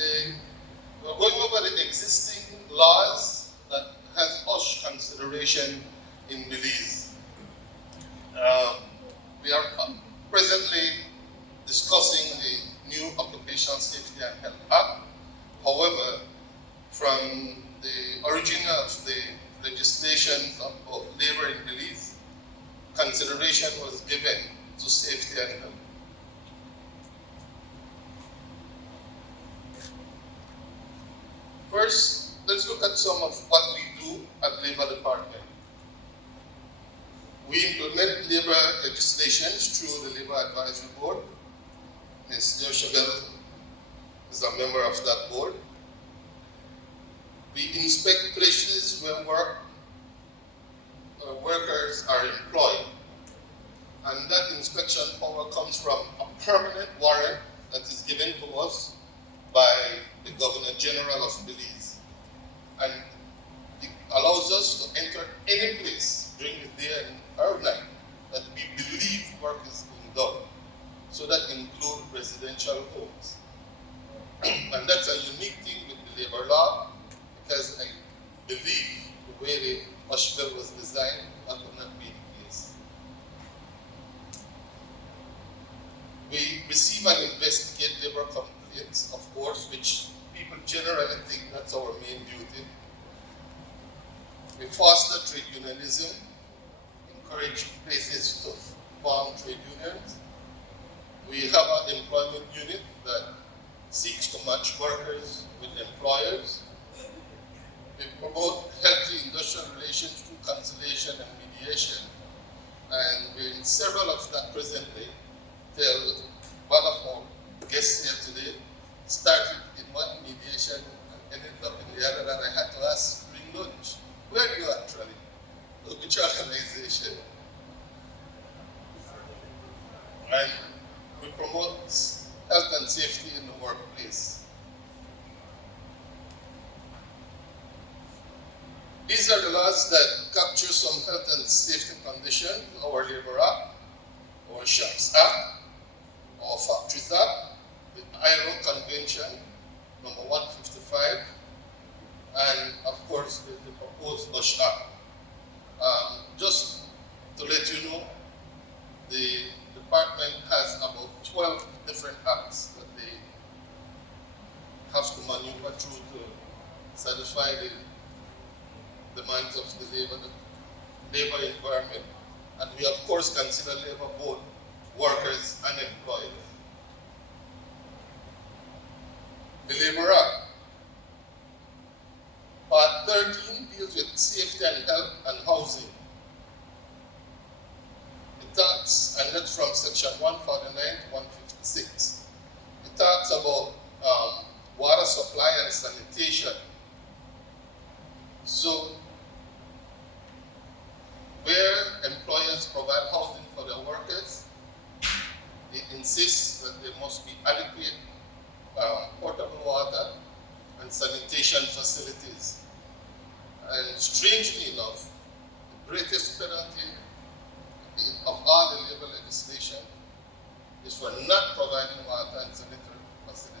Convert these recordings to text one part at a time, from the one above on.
We're going over the existing laws that has OSH consideration in Belize. We are presently discussing the new Occupational Safety and Health Act. However, from the origin of the legislation of labor in Belize, consideration was given to safety and health. First, let's look at some of what we do at Labor Department. We implement labor legislations through the Labor Advisory Board. Ms. Yoshabel is a member of that board. We inspect places where workers are employed. And that inspection power comes from a permanent warrant that is given to us by the Governor General of Belize. And it allows us to enter any place during the day and or night that we believe work is being done. So that includes residential homes. And that's a unique thing with the labor law, because I believe the way the OSH bill was designed, that would not be the case. We receive and investigate labor complaints, of course, which people generally think that's our main duty. We foster trade unionism, encourage places to form trade unions. We have an employment unit that seeks to match workers with employers. We promote healthy industrial relations through conciliation and mediation. And we're in several of that presently. Till one of our guests here today started in one mediation and ended up in the other, and I had to ask during lunch, where are you actually? Which organization? And we promote health and safety in the workplace. These are the laws that capture some health and safety conditions: our Labor Act, our Shops Act, our Factories Act, the ILO Convention, number 155, and of course the proposed OSH Act. Just to let you know, the department has about 12 different acts that they have to maneuver through to satisfy the demands of the labor environment. And we of course consider labor both workers and employers. The Labor Act. Part 13 deals with safety and health and housing. It talks, and that's from section 149 to 156. It talks about water supply and sanitation. So, where employers provide housing for their workers, it insists that there must be adequate potable water and sanitation facilities. And strangely enough, the greatest penalty of all the labor legislation is for not providing water and sanitary facilities.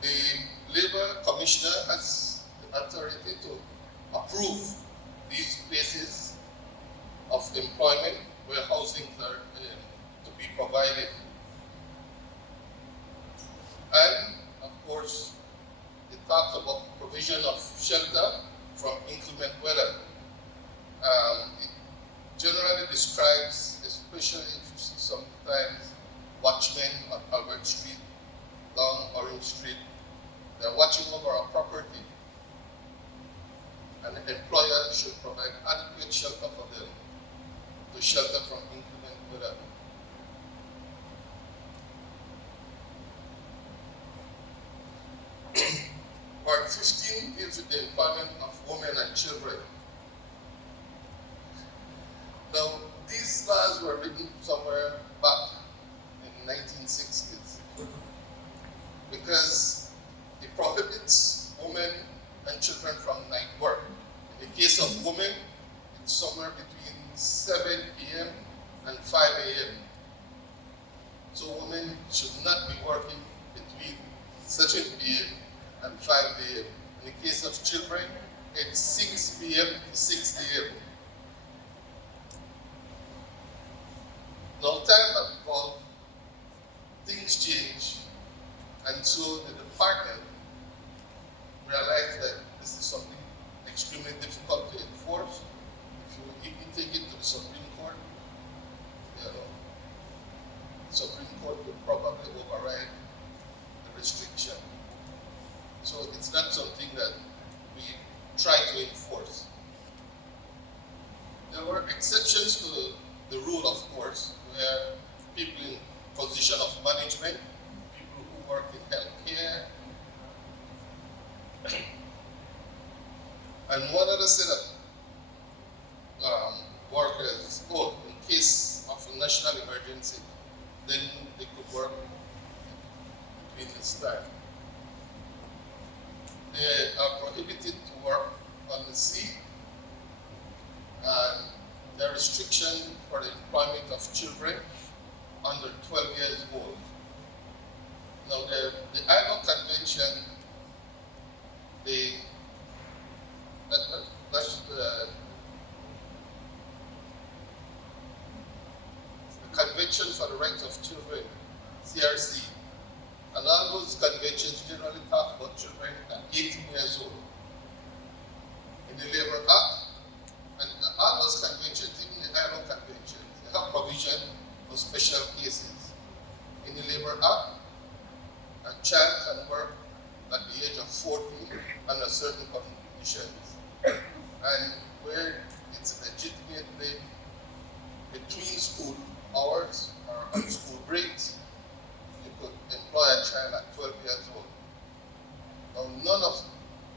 The Labor Commissioner has the authority to approve these places of employment where housing are to be provided. And of course, it talks about provision of shelter from inclement weather. It generally describes, especially if you see sometimes watchmen on Calbert Street, down Orange Street, they're watching over our property. And the employer should provide adequate shelter for them to shelter from inclement weather. Part 15 deals with the employment of women and children. Now, these laws were written somewhere back in the 1960s because it prohibits women and children from night work. In the case of women, it's somewhere between 7 p.m. and 5 a.m. So women should not be working between 7 p.m. and 5 a.m. In the case of children, it's 6 p.m. to 6 a.m. Now time has evolved, things change, and so the department realized that this is something extremely difficult to enforce. If you even take it to the Supreme Court, you know, the Supreme Court will probably override the restriction. So it's not something that we try to enforce. There were exceptions to the rule, of course, where people in position of management, people who work in healthcare, and one other set of workers, in case of a national emergency, then they could work between this time. They are prohibited to work on the sea, and there are restrictions for the employment of children under 12 years old. Now, the ILO Convention, that's the Convention for the Rights of Children, CRC, and all those conventions generally talk about children at 18 years old. In the Labor Act, and all those conventions, even the ILO conventions, they have provision for special cases. In the Labor Act, a child can work at the age of 14 under certain conditions. And where it's legitimately between school hours or on school breaks, you could employ a child at 12 years old. Now, none of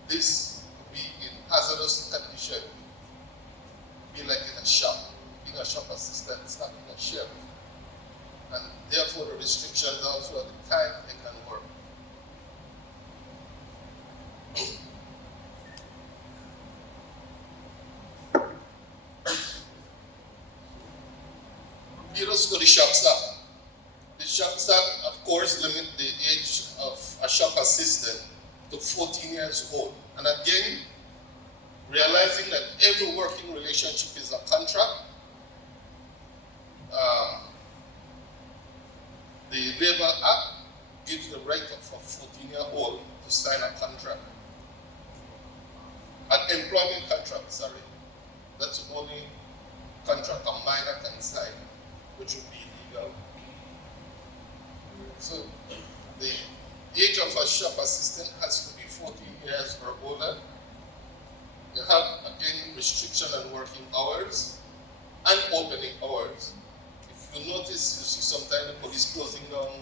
this would be in hazardous condition. Be like in a shop, being a shop assistant, stocking a shelf. And therefore the restrictions also at the time they can work. Let's go to the Shops Act. The Shops Act, of course, limit the age of a shop assistant to 14 years old. And again, realizing that every working relationship is a contract, the Labor Act gives the right of a 14-year-old to sign a contract. An employment contract, sorry. That's the only contract a minor can sign, which would be legal. So the age of a shop assistant has to be 14 years or older. You have, again, restriction on working hours and opening hours. If you notice, you see sometimes the police closing down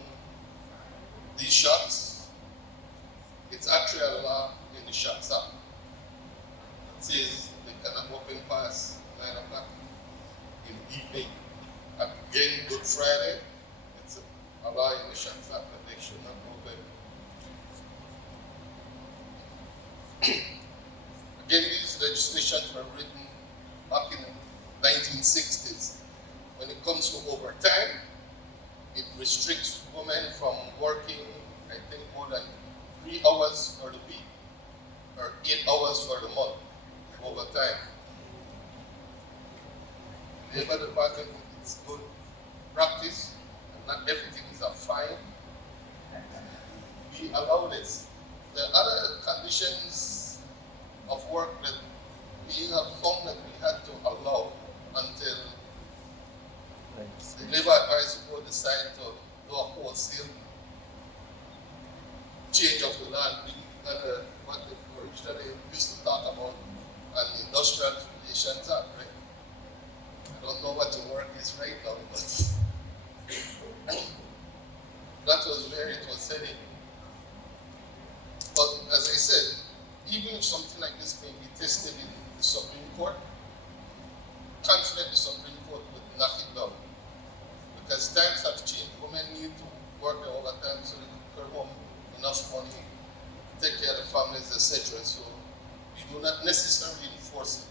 these shops. It's actually a law in the Shops Act that says they cannot open past 9 o'clock in the evening. Again, Good Friday, it's a law in the Shops Act that they should not open. Again, these legislations were written back in the 1960s. When it comes to overtime, it restricts women from working, I think, more than 3 hours for the week or 8 hours for the month overtime. The Labor Department, it's good practice, and not everything is a fine. We allow this. There are other conditions of work that we have found that we had to allow until the Labor Advisory Board decided to do a wholesale change of the land, what they originally used to talk about, an Industrial Relations Act, right? I don't know what the work is right now, but that was where it was heading. But as I said, even if something like this may be tested in the Supreme Court, confident the Supreme Court would knock it down. Because times have changed. Women need to work their overtime so they can bring home enough money, take care of the families, etc. So we do not necessarily enforce it.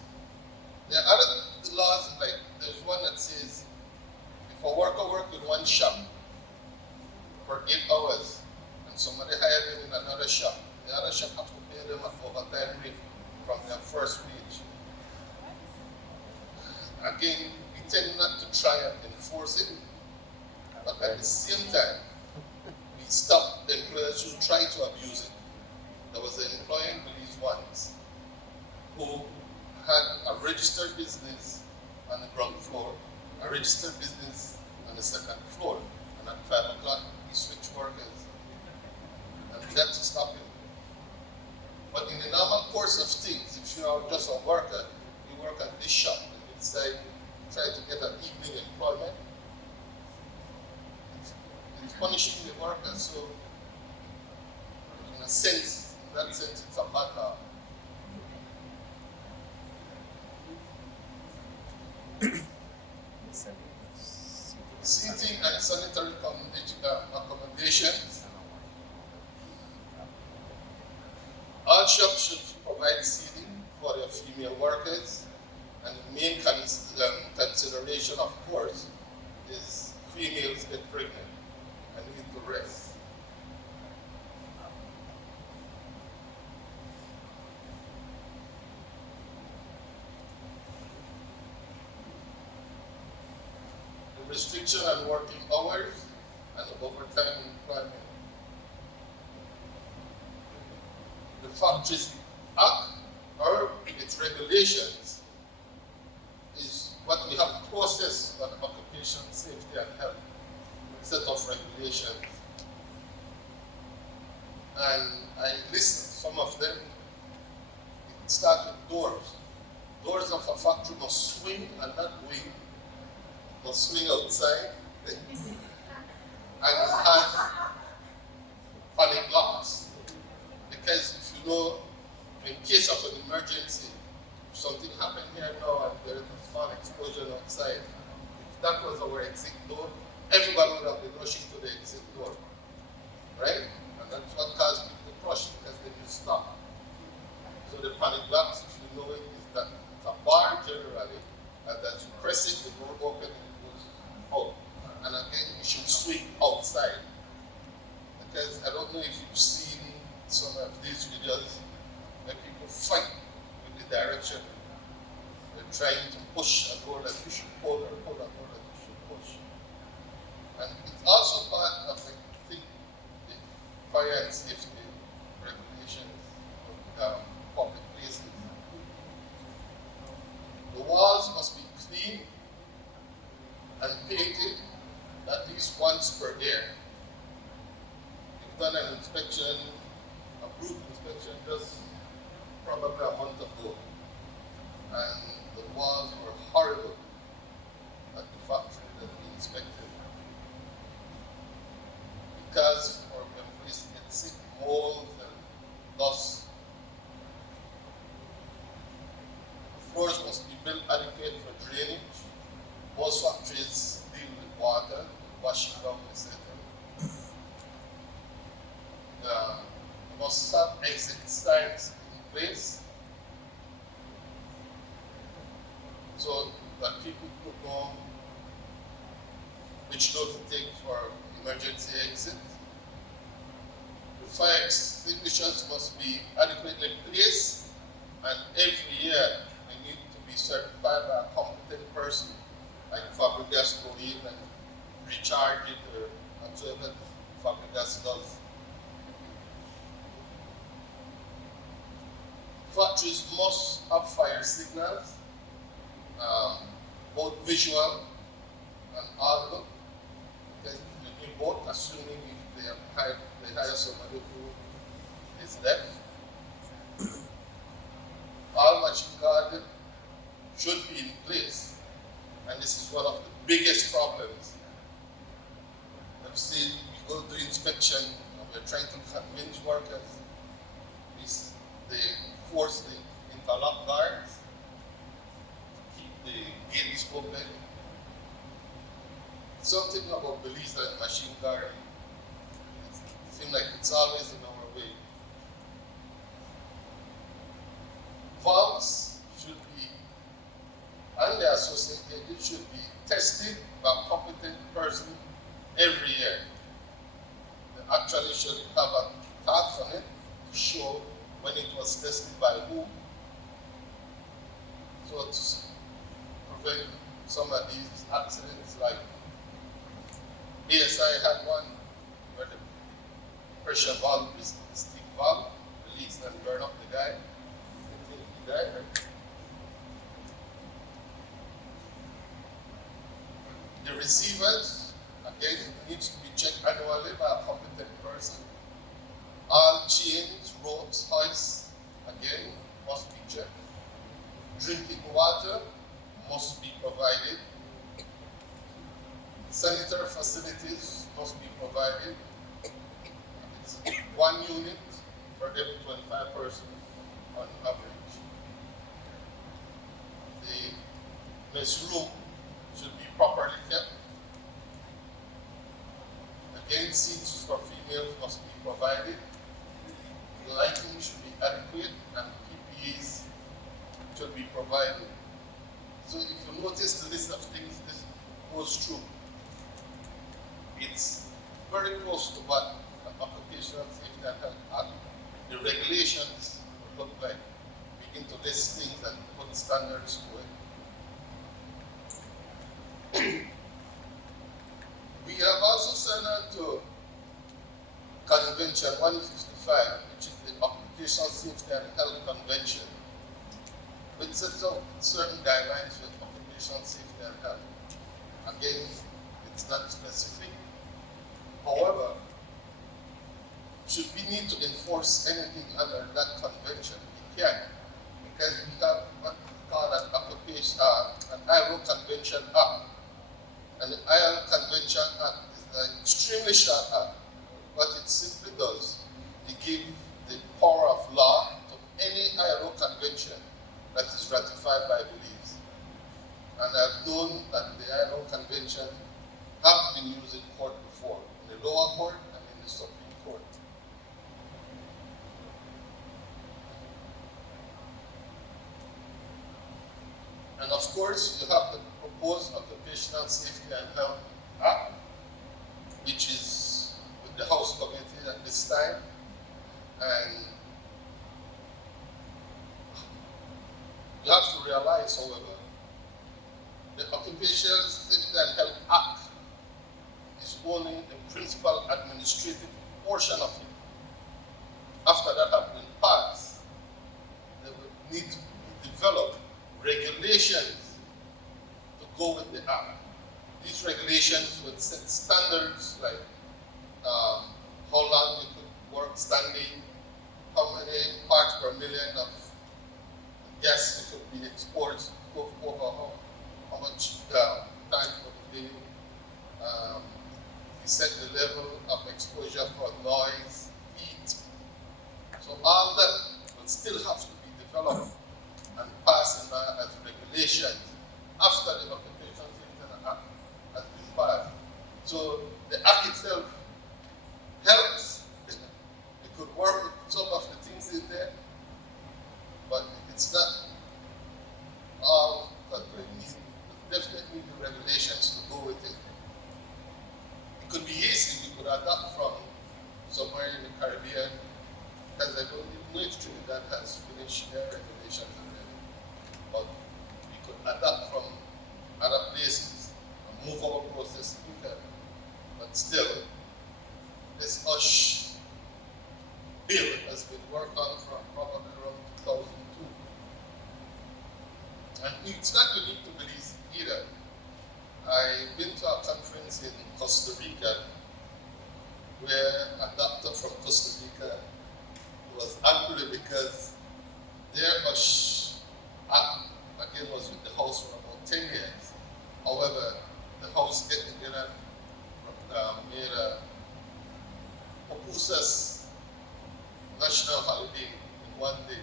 There are other laws, like there's one that says if a worker works with one shop for 8 hours, and somebody hired them in another shop. The other shop have to pay them an overtime rate from their first wage. Again, we tend not to try and enforce it, but at the same time, we stop the employers who try to abuse it. There was an employer in Belize once who had a registered business on the ground floor, a registered business on the second floor, and at 5 o'clock he switched workers, and we had to stop him. But in the normal course of things, if you are just a worker, you work at this shop, and you decide to try to get an evening employment, it's punishing the worker. So, in a sense, in that sense, it's a bad law. Seating and sanitary accommodations. All shops should provide seating for their female workers, and the main consideration, of course, is females get pregnant and need to rest. The restriction on working hours and overtime employment. The Factories Act, or its regulations, is what we have process on occupation safety and health, set of regulations. And I listed some of them. It starts with doors. Doors of a factory must swing and not wing, must swing outside, and have panic locks. Because if you know, in case of an emergency, if something happened here now and there is a small explosion outside, if that was our exit door, everybody would have been rushing to the exit door, right? And that's what caused people to rush, because they didn't stop. So the panic locks, if you know it, is that it's a bar generally, and as you press it, the door opens and it goes out. And again, you should swing outside. Because I don't know if you've seen some of these videos where people fight with the direction. They're trying to push a door that you should pull, or pull a door that you should push. And it's also part of the fire and safety regulations of public places. The walls must be clean and painted at least once per year. We've done an inspection, a group inspection, just probably a month ago, and the walls were horrible at the factory that we inspected. Because for employees to get sick, mold and dust. The floors must be built adequate for drainage. Most factories deal with water, washing down, etc. You must have exit signs in place so that people could know which door to take for emergency exit. The fire extinguishers must be adequately placed, and every year they need to be certified by a competent person, like Fabregas go in and recharge it or observe that Fabregas does. Factories must have fire signals, both visual and audible, because we both assuming if they hire somebody who is deaf. All machine guarding should be in place, and this is one of the biggest problems. I've seen we go to inspection and we're trying to convince workers, they force the interlock guards to keep the gates open. Something about Belize and machine guarding. It seems like it's always in our way. Valves should be, and the associated should be tested by a competent person every year. actually have a tax on it to show when it was tested by who. So to prevent some of these accidents, like ASI had one where the pressure valve is the stick valve, released and burn up the guy. I think he died, right? The receivers, again, needs to be checked annually by a competent person. All chains, ropes, hoists, again, must be checked. Drinking water must be provided. Sanitary facilities must be provided. It's 1 unit for every 25 persons on average. The mess room should be properly kept. Again, seats for females must be provided. Lighting should be adequate and PPEs should be provided. So if you notice the list of things this goes through, it's very close to what an Occupational Safety and Health Act, the regulations look like. Begin to list things and put standards to it. We have also signed on to Convention 155, which is the Occupational Safety and Health Convention, which sets out certain guidelines for occupational safety and health. Again, it's not specific. However, should we need to enforce anything under that convention, we can, because we have what we call an ILO Convention Act. And the ILO Convention Act is an extremely short act. What it simply does, it gives the power of law to any ILO convention that is ratified by beliefs. And I've known that the ILO convention have been used in court before, in the lower court and in the Supreme Court. And of course, you have the proposed Occupational Safety and Health Act, which is with the House Committee at this time. And you have to realize, however, the Occupational Safety and Health Act is only the principal administrative portion of it. After that has been passed, they will need to develop regulations to go with the act. These regulations would set standards like how long you could work standing, how many parts per million of gas you could be exported over how much time for the day. We set the level of exposure for noise, heat. So all that will still have to be developed and passed as regulations after the Occupational Safety Act has been passed. So the act itself helps. It could work with some of the things in there, but it's not all that we need. Definitely the regulations to go with it. It could be easy. We could adapt from somewhere in the Caribbean, because I don't even know if Trinidad has finished their regulations already. But we could adapt from other places and move our process quicker. But still, this USH bill has been worked on from probably around 2002. And it's not unique to Belize either. I've been to a conference in Costa Rica where a doctor from Costa Rica was angry because their USH act, again, was with the House for about 10 years. However, the House get together made a pupusas national holiday in one day.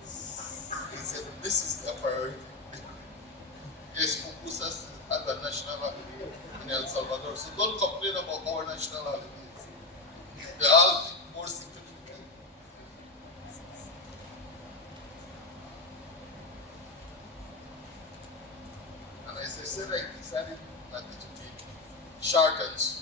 He said, this is their priority. Yes, pupusas as a national holiday in El Salvador. So don't complain about our national holidays. They're all more significant. And as I said, I decided that it would be short and sweet.